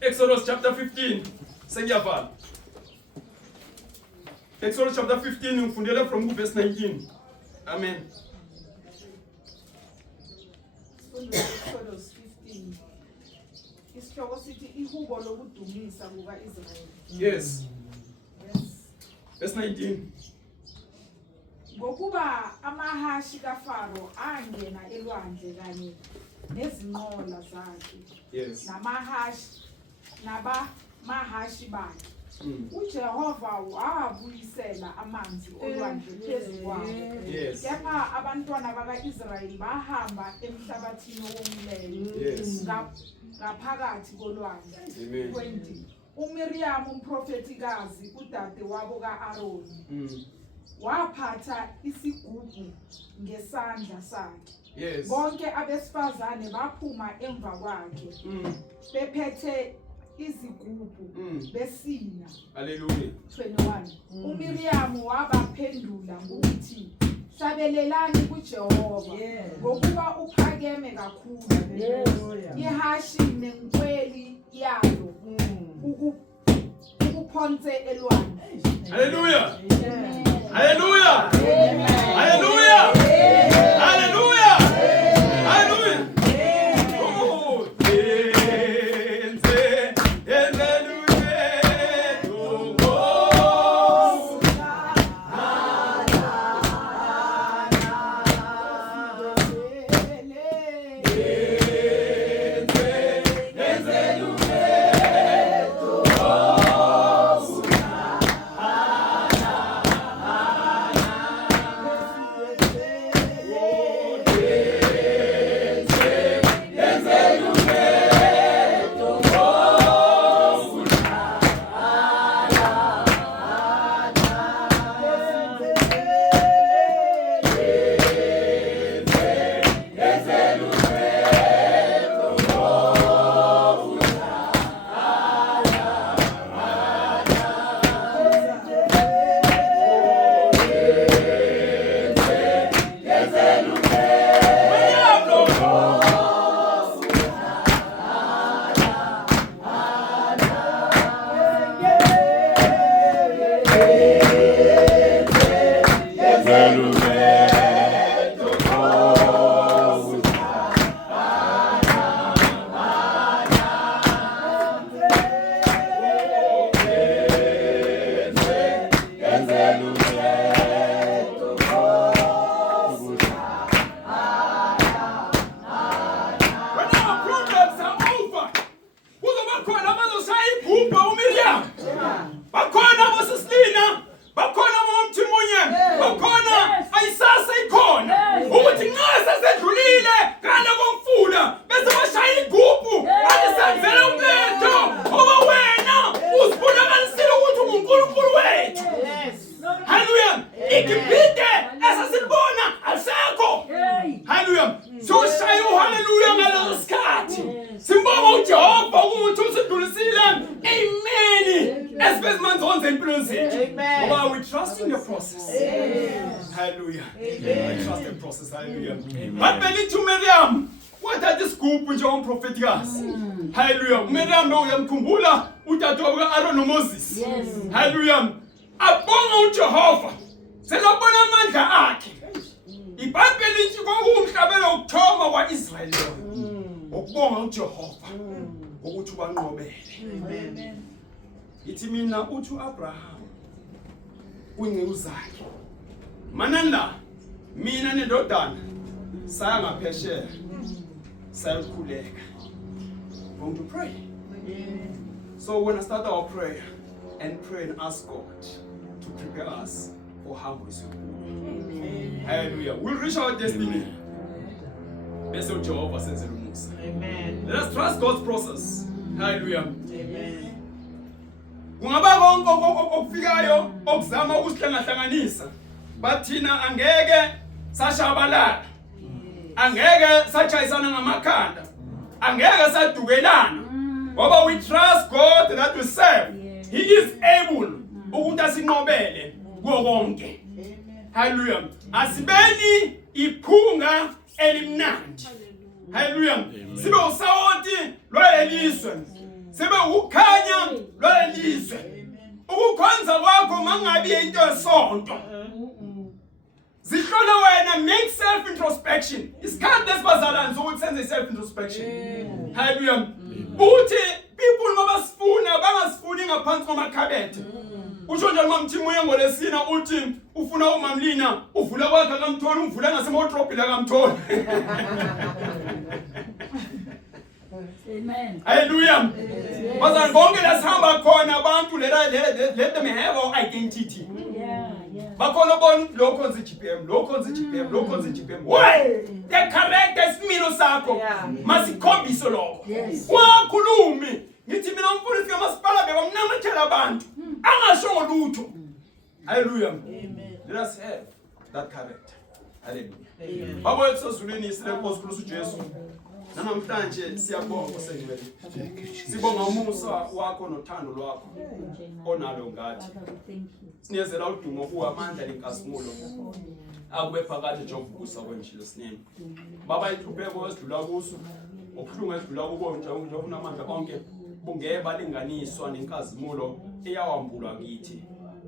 Exodus chapter 15. Sengiyavala. Exodus chapter 15 ngifundela from verse 19. Amen. Exodus 15. Isihloko sithi ihubo lokudumisa kuka-Israyeli. Yes. Verse 19. Ngokuba amahashi kaFaro angena elwandle kanye nezinqola zakhe. Yes. Nabamahashi bakhe. uJehova wabuyisela amanzi olwandle phezu kwabo. Yes. Kepha abantwana baka-Israyeli bahamba emhlabathini womlele. Yes. Ngaphakathi kolwandle. Amen. 20. uMiriam umprofetikazi udade wabo ka-Aroni waphatha isigubhu ngesandla sakhe. Yes. Bonke abesifazane baphuma emva kwakhe bephethe izigubhu besina. Hallelujah. 21. uMiriam wabaphendula ngokuthi hlabelelani kuJehova ngokuba uphakeme kakhulu. Ihashi nenkweli yalo ukuphonse elwandle. Hallelujah. Amen. Hallelujah. Amen. Hallelujah. Hallelujah. Hallelujah. Oh, we trust in the process. Hallelujah. I trust the process. Hallelujah. But believe to Miriam, what are this group which are prophetic? Hallelujah. Miriam no yamkhumbula udadewabo kaAron noMoses. Hallelujah. Abonga uJehova. Selabona amandla akhe. IBhayibheli lithi kwakuwumhlabelo wokuthoma kwaIsrayeli. Ukubonga uJehova ukuthi ubanqobele. Amen. Ithi mina uthi uAbraham unceku zakhe. Manala mina nendodana saya ngaphesheya sayokhuleka. Going to pray. So when I start our prayer and pray and ask God to prepare us for harvest. Hallelujah. We'll reach our destiny. Bese uJehova senzele umusa. Amen. Let us trust God's process. Hallelujah. Amen. Kungaba konke okufikayo okuzama ukusihlangahlanganisa. Bathina angeke sashabalala. Angeke sachayisana ngamakhanda. Angeke sadukelana. Ngoba we trust God that we serve. He is able ukuthi asinqobele konke. Hallelujah. Asibeni iphunga elimnandi. Hallelujah. Sibe usawoti lwelizwe. Sibe ukukhanya lwelizwe. Ukukhonza kwakho mangabi into esonto. Zihlole wena, make self introspection. Isikhathi lesibazalana ukuthi senze self introspection. Hallelujah. Uthi people mabasifuna bangasifuni ngaphansi kwamakhabethe. Usho nje mamthimu uyengolesina uthi ufuna umamlina uvula kwakhe akamtholi uvula ngasemodrobhile akamtholi. Amen. Hallelujah. Bazalwane bonke lasihamba khona abantu let them have our identity. Bakhona bona lokho nzi GPM, lokho nzi GPM, lokho nzi GPM. Why? The character isimilo sakho masikhombise lokho. Wakhulumi ngithi mina umfundisi kamasipala bebamnamathela abantu angasho ngolutho. Hallelujah. Let us have that character. Hallelujah. Babo yesizulwini isile Nkosi Kristu Jesu. Namhlanje siyabonga Nkosi. Sibonga umusa wakho nothando lwakho onalo ngathi. Sinezela udumo kuwa amandla lenkazimulo. Akube phakathi njengokubusa kwenJesus name. Baba ihlupheko esidlula kuso, okuhlungu esidlula kubo nje unamandla onke bungeke balinganiswa nenkazimulo eyawambulwa kithi.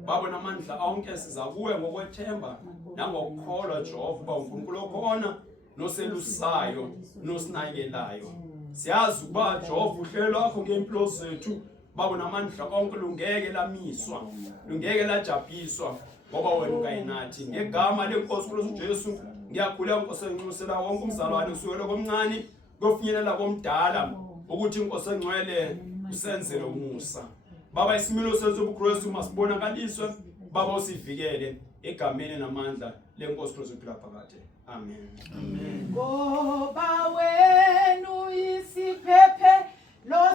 Baba namandla onke siza kuwe ngokwethemba nangokukholwa Jehova uNkulunkulu okhona noselusayo nosinakelayo. Siyazi ukuba Jehova uhlelo lwakho ngempilo zethu baba namandla onke lungeke lamiswa, lungeke lajabhiswa ngoba wena ukayinathi. Ngegama leNkosi Kristu Jesu ngiyakhuleka Nkosi enxusela wonke umzalwane kusukela komncane kofinyelela komdala ukuthi Nkosi engcwele usenzele umusa. Baba isimilo sethu ubuKristu masibonakaliswe baba usivikele egameni namandla leNkosi Kristu phakathi. Amen. Ngoba